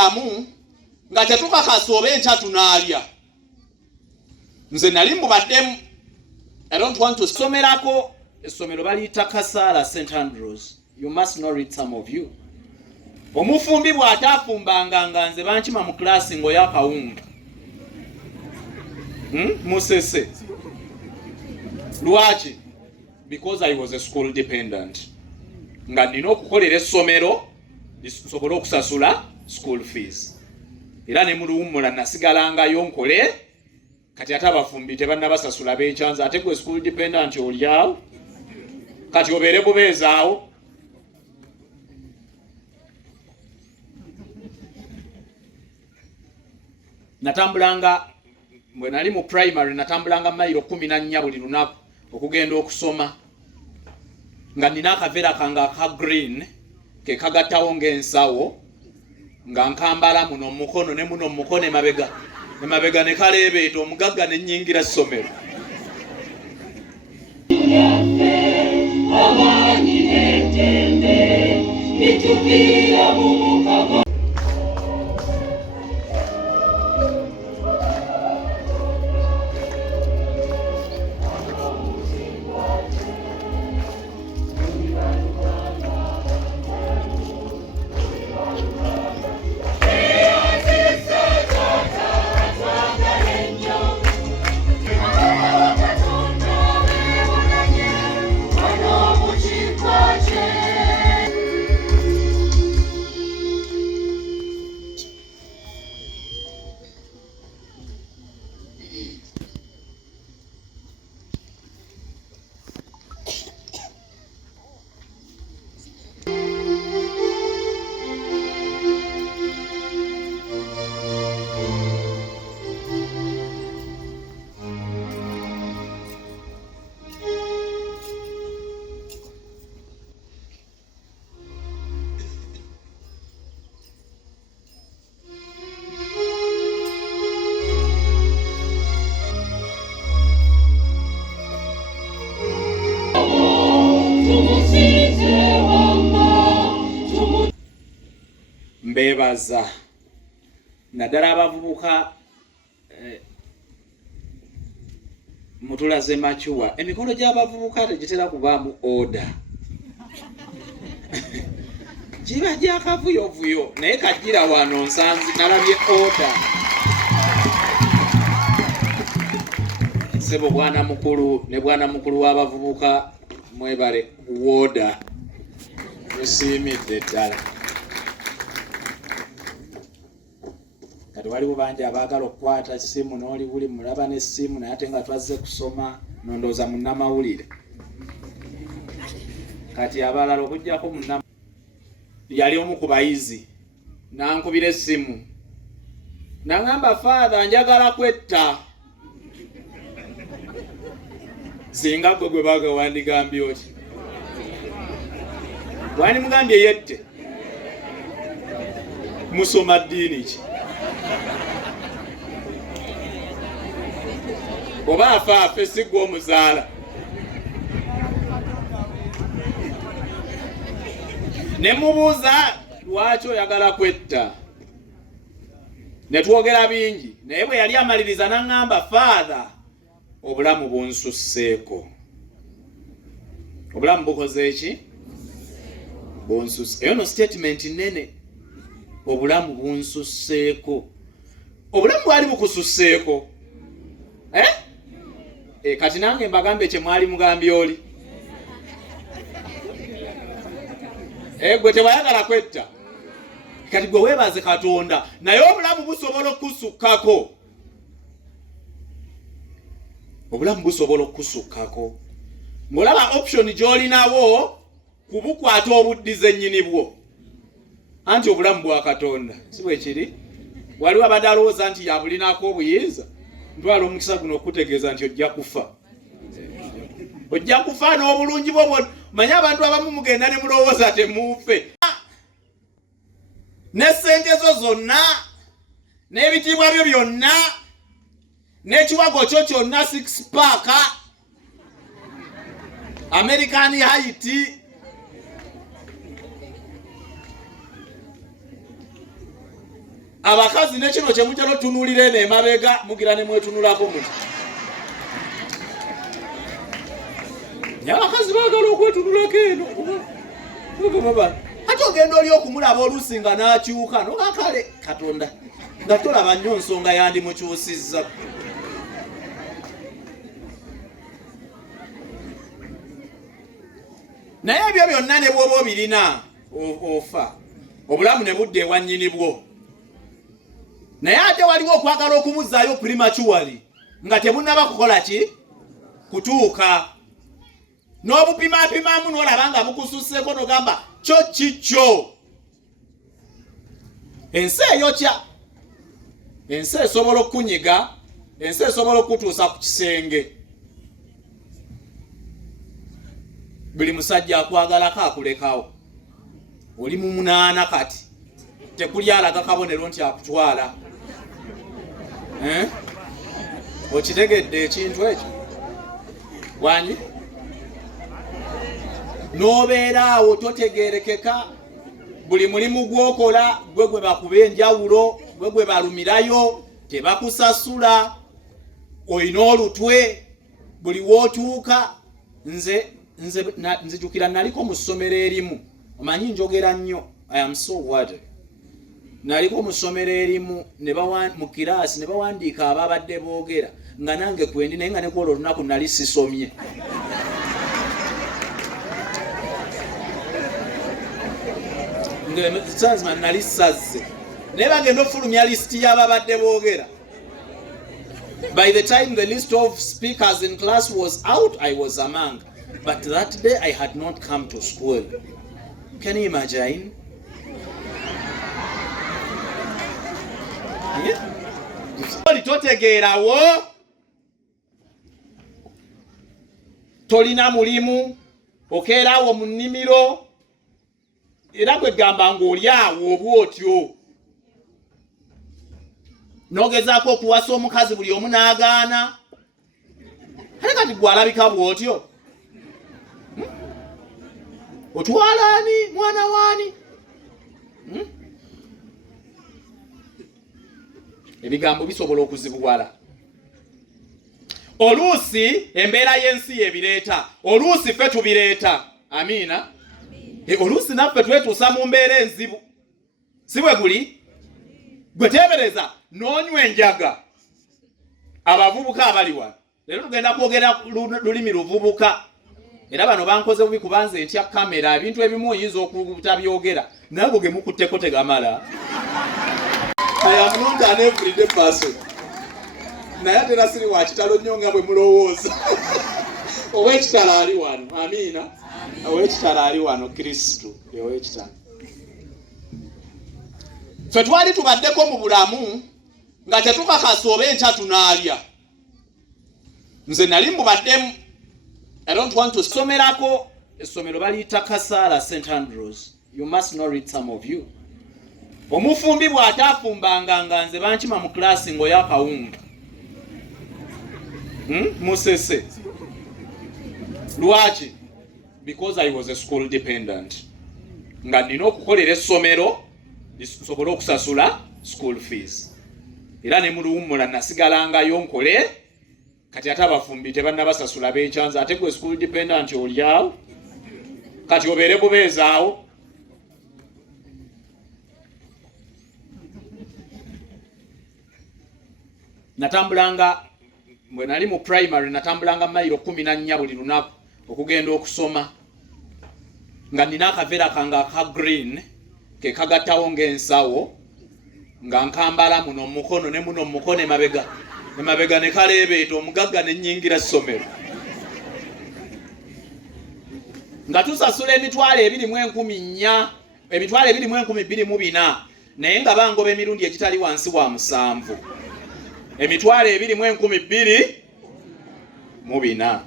mulamu nga tetukakasa oba enkya tunaalya. Nze nali mubaddemu, I don't want to somerako essomero baliyita Kasaala St. Andrews. You must know it, some of you. Omufumbi bw'ataafumbanga nga nze bankima mu klasi ng'oyo Akawunga. Musese. Lwaki? Because I was a school dependent. Nga nina okukolera essomero lisobole okusasula school fees. Era ne muluwummula nasigalangayo nkole, kati ate abafumbi tebannabasasula b'enkyanza, ate gwe school dependent olyawo kati obeere bubeezaawo. Natambulanga bwe nali mu primary, natambulanga mayiro 14 buli lunaku okugenda okusoma, nga nina akaveera kange aka green ke kagattawo ng'ensawo, nga nkambala muno mukono ne muno mukono emabega ne kaleebeeta omugagga ne nnyingira ssomero. Mbebaza naddala abavubuka mutulaze machuwa, emikono gy'abavubuka tegitera kubaamu order. Giba gyakavuyovuyo naye kagira wano nsanzi nalabye order. Sebo bwana mukulu ne bwana mukulu w'abavubuka mwebale order. Musiimidde ddala. Kati waliwo bangi abaagala okukwata essimu n'oli buli mulaba n'essimu naye ate nga twazze kusoma nondooza munnamawulire. Kati abalala okuggyako yali omu ku bayizi n'ankubira essimu n'aŋŋamba, Father, njagala kwetta. Singa gwe baaga wandigambye oti wandimugambye yette musoma ddiini ki oba afaafe si gwe omuzaala. Ne mubuuza lwaki oyagala kwetta, ne twogera bingi, naye bwe yali amaliriza n'aŋŋamba, Father, obulamu bunsusseeko. Obulamu bukoze eki? Bunsusse. Eyo no statement nene. Obulamu bunsusseeko. Obulamu bwali bukususseeko. Kati nange mbagambe kye mwali mugambye oli. Gwe tewayagala kwetta. Kati gwe weebaze Katonda, naye obulamu busobola okusukkako. Obulamu busobola okusukkako. Ng'olaba option gy'olinawo kubukwata obuddize nnyini bwo. Anti obulamu bwa Katonda si bwe kiri. Waliwo abadde alowooza nti yabulinako obuyinza. Ntwala omukisa guno okutegeeza nti ojja kufa. Ojja kufa n'obulungi bwo bwonna. Manye abantu abamu mugenda ne mulowooza temuufe. Ne ssente zo zonna, n'ebitiibwa byo byonna, n'ekiwago kyo kyonna 6-pack, American Haiti. abakazi ne kino kye mujja notunulira ne mabega mugira ne mwetunulako muti abakazi baagala okwetunulako eno ate ogenda oli okumulaba oluusi nga n'akyuka nogakale Katonda nga tolaba nnyo nsonga yandimukyusizza. Naye ebyo byonna ne bwoba obirina ofa obulamu ne budda ewa nnyini bwo. Naye ate waliwo okwagala okumuzzaayo prematurely nga tebunnaba kukola ki kutuuka n'obupimapimamu n'olaba nga bukususseko n'ogamba kyo kikyo. Ensi eyokya, ensi esobola okukunyiga, ensi esobola okutuusa ku kisenge. Buli musajja akwagalako akulekawo. Oli mu 8 kati tekuli alaga kabonero nti akutwala. Okitegedde ekintu ekyo wanyi n'obeera awo totegerekeka. Buli mulimu gwokola gwe bakuba enjawulo, gwe balumirayo, tebakusasula, olina olutwe buli wootuuka. Nzijukira naliko mu ssomero erimu, omanyi njogera nnyo, I am so worried. Naliko mu ssomero erimu mu kiraasi ne bawandiika ababadde boogera nga nange kwendi naye nga ne kwolwo olunaku nali sisomye. Nsanzima nali sazze naye bagenda okufulumya lisiti y'ababadde boogera. By the time the list of speakers in class was out, I was among. But that day I had not come to school. Can you imagine? Totegeerawo tolina mulimu okeeraawo mu nnimiro era kwegamba ng'oli awo oba otyo n'ogezaako okuwasa omukazi buli omu n'agaana. Ale kati gwe alabika bw'otyo otwala ani mwana waani? Ebigambo bisobola okuzibuwala. Oluusi embeera y'ensi yebireeta, oluusi ffe tubireeta. Amiina. Oluusi naffe twetuusa mu mbeera enzibu, si bwe guli? Gwe teebereza n'onywa enjaga. Abavubuka abali wano leero tugenda kwogera lulimi luvubuka. Era bano bankoze bubi kubanza entya kamera, ebintu ebimu oyinza okutabyogera naye ge mukutteko tegamala. I am not an everyday person. Naye ate era siri wa kitalo nnyo nga bwe mulowooza. Ow'ekitalo ali wano. Amiina. Ow'ekitalo ali wano, Kristo ow'ekitalo. Ffe twali tubaddeko mu bulamu nga tetukakasa oba enkya tunaalya. Nze nali mubaddemu. I don't want to somerako. Essomero baliyita Kasaala St. Andrews. You must know it, some of you. Omufumbi bw'ataafumbanga nga nze bankima mu klasi ngo Akawunga. Musese. Lwaki? Because I was a school dependent. Nga nina okukolera essomero lisobole okusasula school fees. Era ne mu luwummula nasigalangayo nkole. Kati ate abafumbi tebannabasasula b'ekyanza ate gwe school dependent oli awo. Kati obeere bubeezaawo. Natambulanga bwe nali mu primary, natambulanga mayiro 14 buli lunaku okugenda okusoma. Nga nina akaveera kange aka green ke kagattawo ng'ensawo nga nkambala muno mukono ne muno mukono emabega. Emabega ne kaleebeeta omugagga ne nnyingira ssomero. Nga tusasula emitwalo 24,000, emitwalo 22,204 naye nga bangoba emirundi egitali wansi wa 7. Emitwalo 22,204.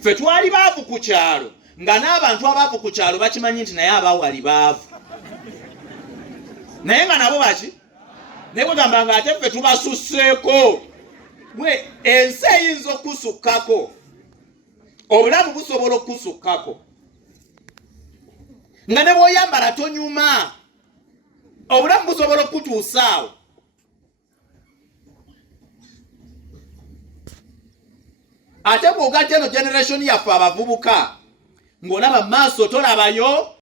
Ffe twali baavu ku kyalo nga n'abantu abaavu ku kyalo bakimanyi nti naye abawali baavu. Naye nga nabo baki? Naye kugamba nga ate ffe tubasusseeko. Mwe ensi eyinza okusukkako. Obulamu busobola okusukkako. Nga ne bw'oyambala tonyuma. obulamu busobola okutuusaawo. Ate bw'ogatta eno generation yaffe abavubuka ng'olaba maaso tolabayo